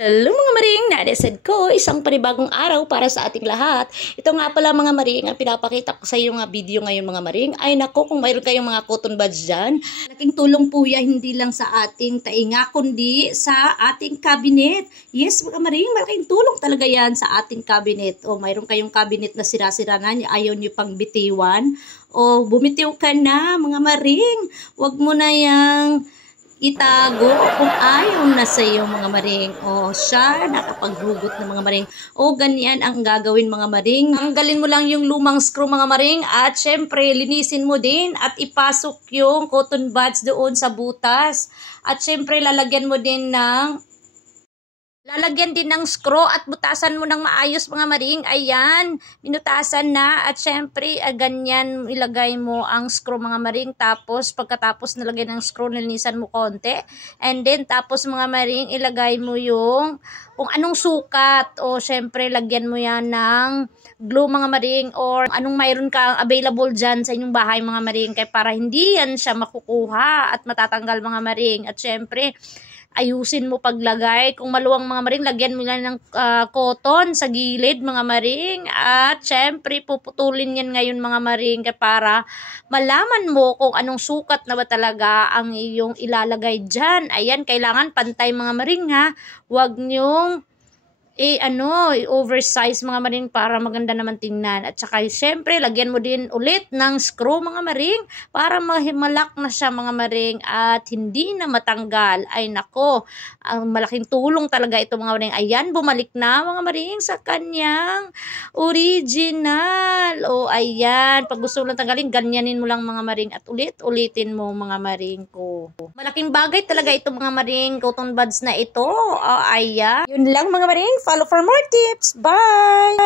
Hello mga maring, na-decide ko isang panibagong araw para sa ating lahat. Ito nga pala mga maring, ang pinapakita ko sa iyo nga video ngayon mga maring. Ay nako, kung mayroon kayong mga cotton buds dyan, malaking tulong po yan hindi lang sa ating tainga kundi sa ating cabinet. Yes mga maring, malaking tulong talaga yan sa ating cabinet. O mayroon kayong cabinet na sira-sira na, ayaw nyo pang bitiwan. O bumitiw ka na mga maring, wag mo na yang itago kung ayaw na sa iyo mga maring. O siya nakapaghugot ng mga maring. O ganyan ang gagawin mga maring. Tanggalin mo lang yung lumang screw mga maring at syempre linisin mo din at ipasok yung cotton buds doon sa butas. At syempre lalagyan mo din ng screw at butasan mo ng maayos mga maring. Ayan, binutasan na at syempre ganyan ilagay mo ang screw mga maring. Tapos pagkatapos nilagay ng screw, nilinisan mo konti. And then tapos mga maring ilagay mo yung kung anong sukat o syempre lagyan mo yan ng glue mga maring or anong mayroon kang available dyan sa inyong bahay mga maring. Kaya para hindi yan siya makukuha at matatanggal mga maring. At syempre ayusin mo paglagay. Kung maluwang mga maring, lagyan mo lang ng cotton sa gilid mga maring. At syempre, puputulin yan ngayon mga maring para malaman mo kung anong sukat na ba talaga ang iyong ilalagay dyan. Ayan, kailangan pantay mga maring ha. Huwag nyong i-oversize mga maring para maganda naman tingnan. At saka syempre, lagyan mo din ulit ng screw mga maring para mahimalak na siya mga maring at hindi na matanggal. Ay nako, ang malaking tulong talaga ito mga maring. Ayan, bumalik na mga maring sa kanyang original. O ayan, pag gusto mo lang tanggalin, ganyanin mo lang mga maring at ulitin mo mga maring ko. Malaking bagay talaga ito mga maring, cotton buds na ito. O ayan, yun lang mga maring. Follow for more tips. Bye!